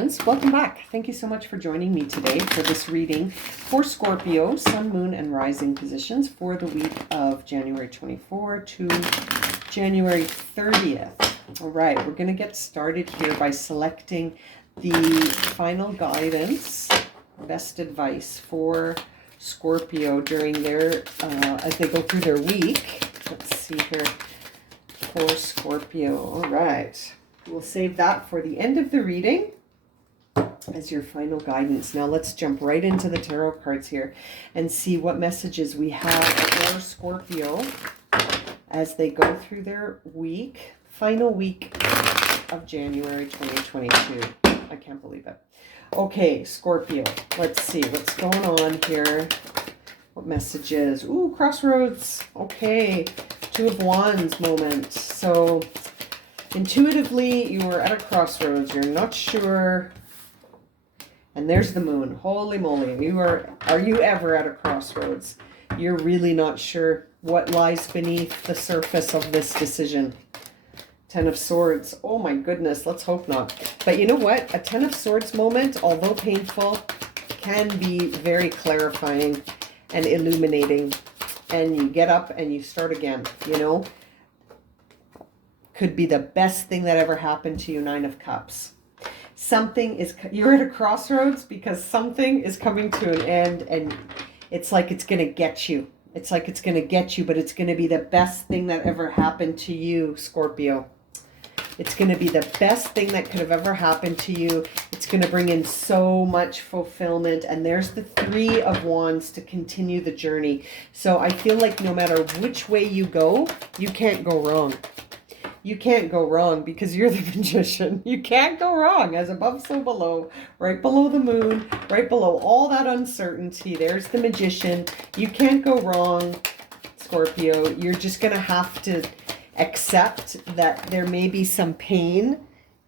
friends, welcome back. Thank you so much for joining me today for this reading for Scorpio, Sun, Moon, and Rising positions for the week of January 24 to January 30th. All right, we're going to get started here by selecting the final guidance, best advice for Scorpio during their, as they go through their week. Let's see here for Scorpio. All right. We'll save that for the end of the reading as your final guidance. Now let's jump right into the tarot cards here and see what messages we have for Scorpio as they go through their week, final week of January 2022. I can't believe it. Okay, Scorpio, let's see what's going on here. What messages? Ooh, crossroads. Okay, Two of Wands moment. So intuitively, you are at a crossroads. You're not sure. And there's the moon. Holy moly. Are you ever at a crossroads? You're really not sure what lies beneath the surface of this decision. Ten of Swords. Oh my goodness. Let's hope not. But you know what? A Ten of Swords moment, although painful, can be very clarifying and illuminating. And you get up and you start again, you know? Could be the best thing that ever happened to you. Nine of Cups. You're at a crossroads because something is coming to an end, and it's like it's going to get you. It's like it's going to get you, but it's going to be the best thing that ever happened to you, Scorpio. It's going to be the best thing that could have ever happened to you. It's going to bring in so much fulfillment. And there's the Three of Wands to continue the journey. So I feel like no matter which way you go, you can't go wrong. You can't go wrong because you're the Magician. You can't go wrong. As above, so below. Right below the moon. Right below all that uncertainty. There's the Magician. You can't go wrong, Scorpio. You're just going to have to accept that there may be some pain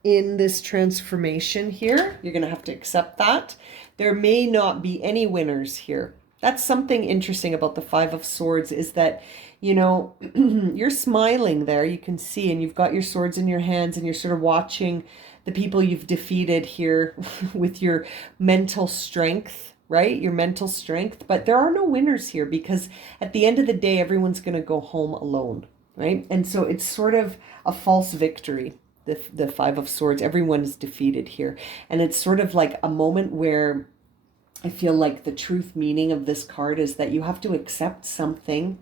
in this transformation here. You're going to have to accept that. There may not be any winners here. That's something interesting about the Five of Swords is that, you know, you're smiling there, you can see, and you've got your swords in your hands and you're sort of watching the people you've defeated here with your mental strength, right? Your mental strength. But there are no winners here because at the end of the day, everyone's going to go home alone, right? And so it's sort of a false victory, the Five of Swords. Everyone is defeated here. And it's sort of like a moment where I feel like the truth meaning of this card is that you have to accept something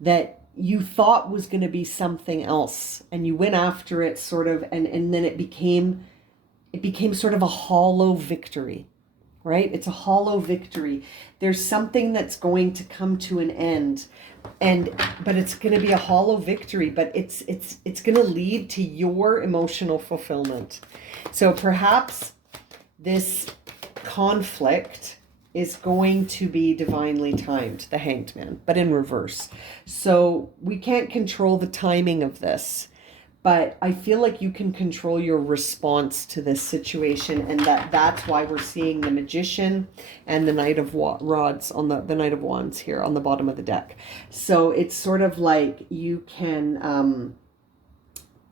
that you thought was going to be something else, and you went after it sort of, and then it became sort of a hollow victory, right? It's a hollow victory. There's something that's going to come to an end, but it's going to be a hollow victory, but it's going to lead to your emotional fulfillment. So perhaps this conflict is going to be divinely timed, the Hanged Man, but in reverse. So we can't control the timing of this, but I feel like you can control your response to this situation, and that's why we're seeing the Magician and the Knight of Rods on the Knight of Wands here on the bottom of the deck. So it's sort of like you can,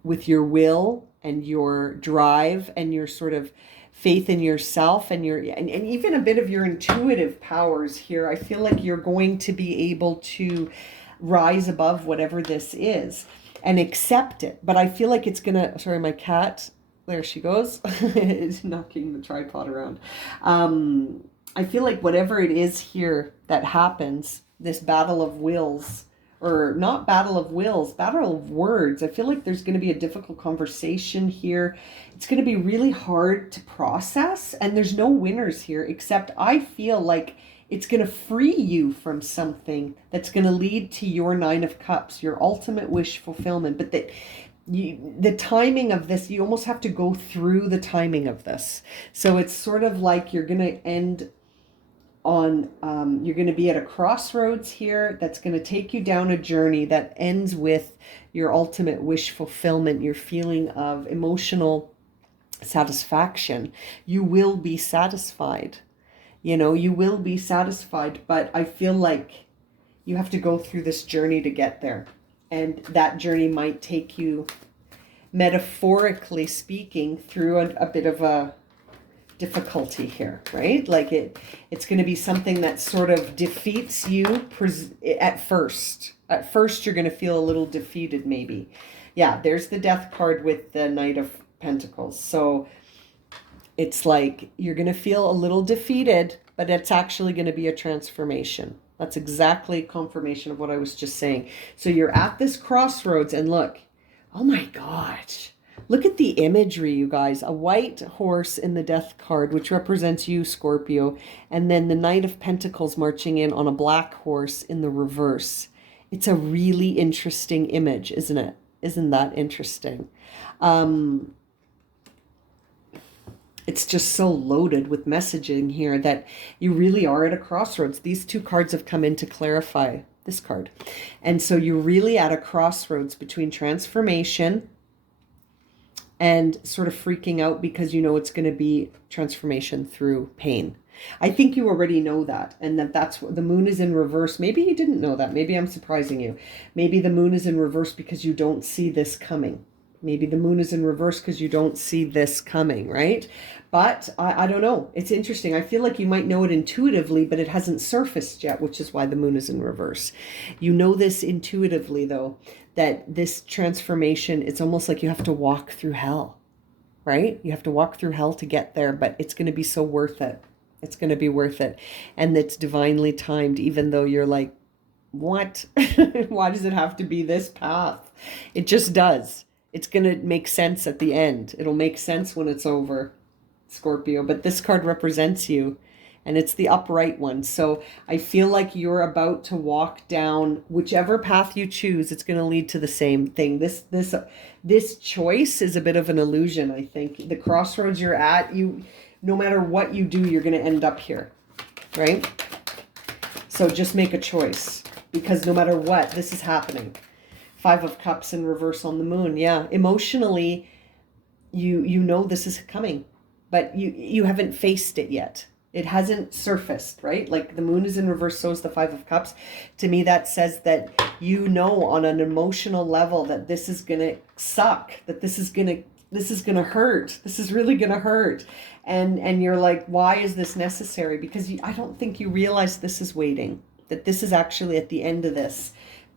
with your will and your drive and your sort of faith in yourself and and even a bit of your intuitive powers here, I feel like you're going to be able to rise above whatever this is and accept it. But I feel like it's gonna, sorry, my cat, there she goes, is knocking the tripod around. I feel like whatever it is here that happens, this battle of wills, or not battle of wills, battle of words. I feel like there's going to be a difficult conversation here. It's going to be really hard to process, and there's no winners here, except I feel like it's going to free you from something that's going to lead to your Nine of Cups, your ultimate wish fulfillment. But the timing of this, you almost have to go through the timing of this. So it's sort of like you're going to end on, you're going to be at a crossroads here that's going to take you down a journey that ends with your ultimate wish fulfillment, your feeling of emotional satisfaction. You will be satisfied. You know, you will be satisfied, but I feel like you have to go through this journey to get there. And that journey might take you, metaphorically speaking, through a bit of a difficulty here, right? Like it's going to be something that sort of defeats you at first. At first, you're going to feel a little defeated, maybe. Yeah, there's the Death card with the Knight of Pentacles. So it's like you're going to feel a little defeated, but it's actually going to be a transformation. That's exactly confirmation of what I was just saying. So you're at this crossroads, and look, oh my gosh. Look at the imagery, you guys. A white horse in the Death card, which represents you, Scorpio, and then the Knight of Pentacles marching in on a black horse in the reverse. It's a really interesting image, isn't it? Isn't that interesting? It's just so loaded with messaging here that you really are at a crossroads. These two cards have come in to clarify this card. And so you're really at a crossroads between transformation and sort of freaking out because you know it's going to be transformation through pain. I think you already know that, and that's what the moon is in reverse. Maybe you didn't know that. Maybe I'm surprising you. Maybe the moon is in reverse because you don't see this coming. Maybe the moon is in reverse because you don't see this coming, right? But I don't know. It's interesting. I feel like you might know it intuitively, but it hasn't surfaced yet, which is why the moon is in reverse. You know this intuitively, though, that this transformation, it's almost like you have to walk through hell, right? You have to walk through hell to get there, but it's going to be so worth it. It's going to be worth it. And it's divinely timed, even though you're like, what? Why does it have to be this path? It just does. It's going to make sense at the end. It'll make sense when it's over, Scorpio. But this card represents you, and it's the upright one. So I feel like you're about to walk down whichever path you choose. It's going to lead to the same thing. This choice is a bit of an illusion, I think. The crossroads you're at, no matter what you do, you're going to end up here, right? So just make a choice, because no matter what, this is happening. 5 of Cups in reverse on the moon. Yeah, emotionally, you know this is coming, but you haven't faced it yet. It hasn't surfaced, right? Like the moon is in reverse, so is the 5 of Cups. To me, that says that you know on an emotional level that this is gonna suck, that this is gonna hurt. This is really gonna hurt, and you're like, why is this necessary? Because I don't think you realize this is waiting. That this is actually at the end of this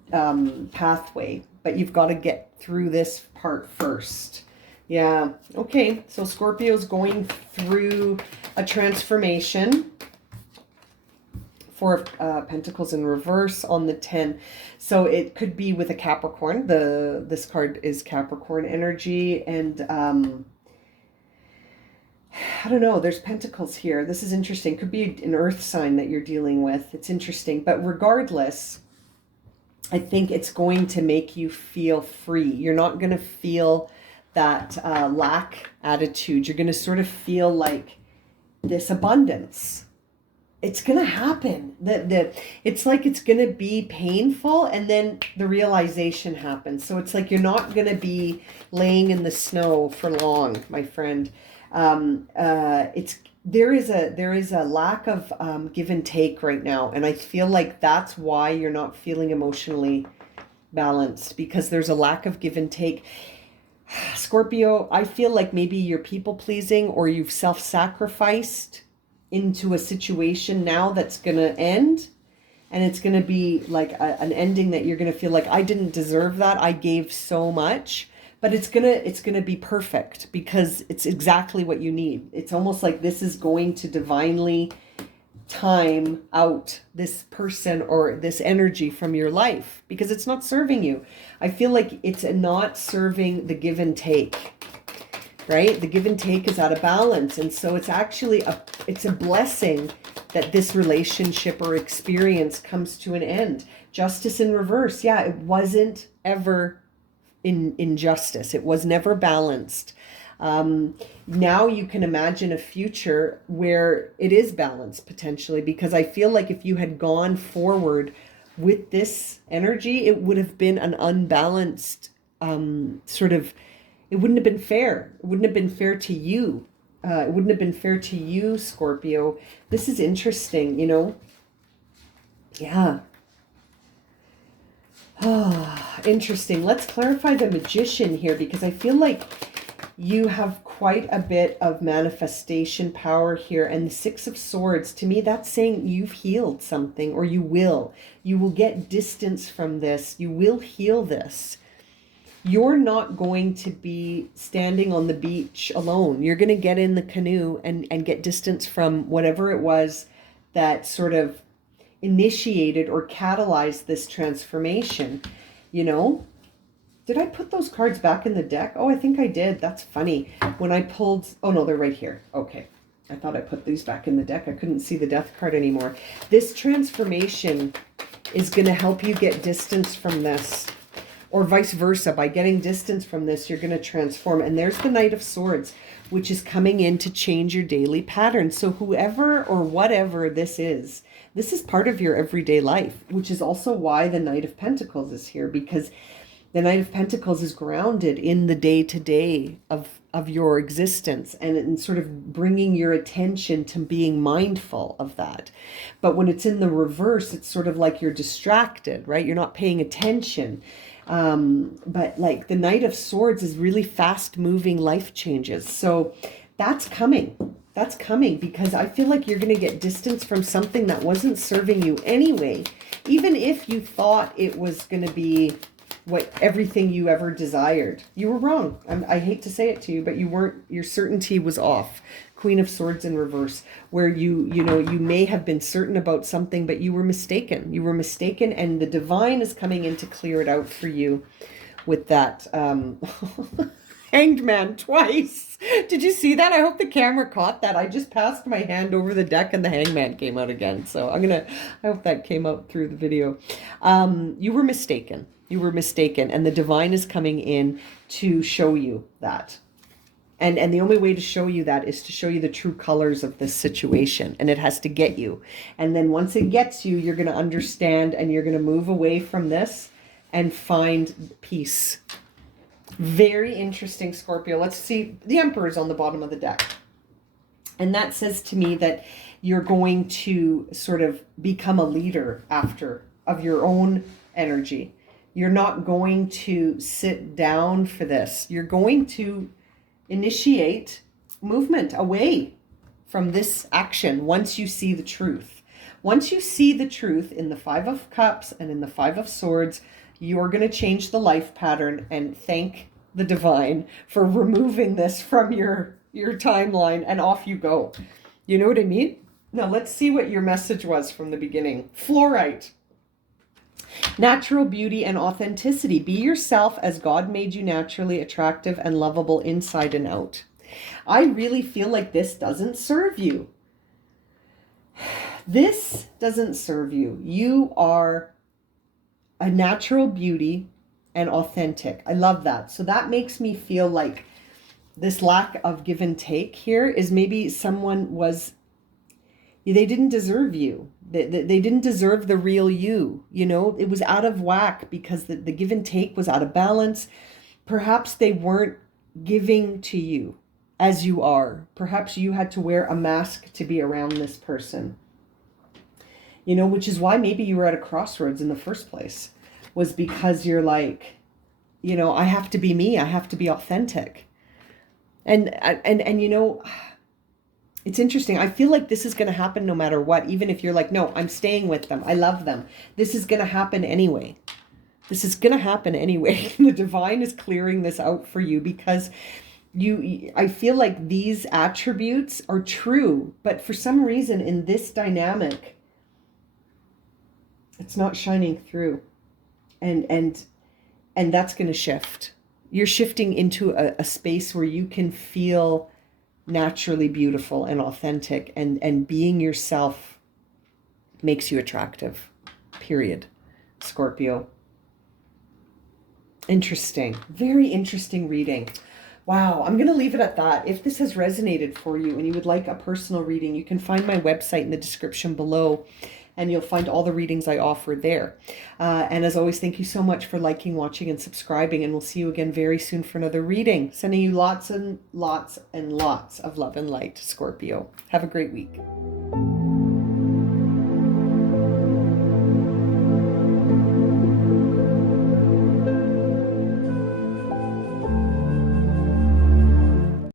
pathway, but you've got to get through this part first. Yeah. Okay. So Scorpio's going through a transformation. 4 of Pentacles in reverse on the 10. So it could be with a Capricorn. This card is Capricorn energy, and I don't know, there's Pentacles here. This is interesting. Could be an earth sign that you're dealing with. It's interesting. But regardless, I think it's going to make you feel free. You're not going to feel that lack attitude. You're going to sort of feel like this abundance. It's going to happen. It's like it's going to be painful, and then the realization happens. So it's like you're not going to be laying in the snow for long, my friend. There is a lack of give and take right now, and I feel like that's why you're not feeling emotionally balanced, because there's a lack of give and take. Scorpio, I feel like maybe you're people pleasing, or you've self-sacrificed into a situation now that's going to end, and it's going to be like an ending that you're going to feel like, I didn't deserve that. I gave so much. But it's gonna be perfect, because it's exactly what you need. It's almost like this is going to divinely time out this person or this energy from your life, because it's not serving you. I feel like it's not serving the give and take, right? The give and take is out of balance, and so it's actually it's a blessing that this relationship or experience comes to an end. Justice in reverse. Yeah, it wasn't ever in injustice. It was never balanced. Now you can imagine a future where it is balanced, potentially, because I feel like if you had gone forward with this energy, it would have been an unbalanced it wouldn't have been fair. It wouldn't have been fair to you. It wouldn't have been fair to you, Scorpio. This is interesting, you know? Yeah. Oh, interesting. Let's clarify the Magician here, because I feel like you have quite a bit of manifestation power here. And the Six of Swords, to me, that's saying you've healed something, or you will. You will get distance from this. You will heal this. You're not going to be standing on the beach alone. You're going to get in the canoe and get distance from whatever it was that sort of initiated or catalyzed this transformation. You know, did I put those cards back in the deck? Oh, I think I did. That's funny. When I pulled, oh no, they're right here. Okay. I thought I put these back in the deck. I couldn't see the death card anymore. This transformation is going to help you get distance from this, or vice versa. By getting distance from this, you're going to transform. And there's the Knight of Swords, which is coming in to change your daily pattern. So whoever or whatever this is part of your everyday life, which is also why the Knight of Pentacles is here, because the Knight of Pentacles is grounded in the day-to-day of your existence, and in sort of bringing your attention to being mindful of that. But when it's in the reverse, it's sort of like you're distracted, right? You're not paying attention. But like the Knight of Swords is really fast-moving life changes. So that's coming. That's coming, because I feel like you're going to get distance from something that wasn't serving you anyway. Even if you thought it was going to be what everything you ever desired, you were wrong. I hate to say it to you, but you weren't. Your certainty was off. Queen of Swords in reverse, where you may have been certain about something, but you were mistaken. You were mistaken, and the divine is coming in to clear it out for you with that Hanged Man twice. Did you see that? I hope the camera caught that. I just passed my hand over the deck and the Hangman came out again. So I hope that came out through the video. You were mistaken. You were mistaken, and the divine is coming in to show you that. And the only way to show you that is to show you the true colors of this situation, and it has to get you. And then once it gets you, you're going to understand, and you're going to move away from this and find peace. Very interesting, Scorpio. Let's see. The Emperor's on the bottom of the deck. And that says to me that you're going to sort of become a leader of your own energy. You're not going to sit down for this. You're going to initiate movement away from this action once you see the truth. Once you see the truth in the Five of Cups and in the Five of Swords, you're going to change the life pattern and thank the divine for removing this from your timeline, and off you go. You know what I mean? Now let's see what your message was from the beginning. Fluorite. Natural beauty and authenticity. Be yourself as God made you, naturally attractive and lovable inside and out. I really feel like this doesn't serve you. This doesn't serve you. You are a natural beauty and authentic. I love that. So that makes me feel like this lack of give and take here is maybe they didn't deserve you. They didn't deserve the real you. You know, it was out of whack because the give and take was out of balance. Perhaps they weren't giving to you as you are. Perhaps you had to wear a mask to be around this person. You know, which is why maybe you were at a crossroads in the first place, was because you're like, you know, I have to be me. I have to be authentic. And you know, it's interesting. I feel like this is going to happen no matter what. Even if you're like, no, I'm staying with them. I love them. This is going to happen anyway. This is going to happen anyway. The divine is clearing this out for you because I feel like these attributes are true, but for some reason in this dynamic, it's not shining through. And that's going to shift. You're shifting into a space where you can feel naturally beautiful and authentic, and being yourself makes you attractive. Period. Scorpio. Interesting. Very interesting reading. Wow. I'm going to leave it at that. If this has resonated for you and you would like a personal reading, you can find my website in the description below, and you'll find all the readings I offer there. And as always, thank you so much for liking, watching, and subscribing. And we'll see you again very soon for another reading. Sending you lots and lots and lots of love and light, Scorpio. Have a great week.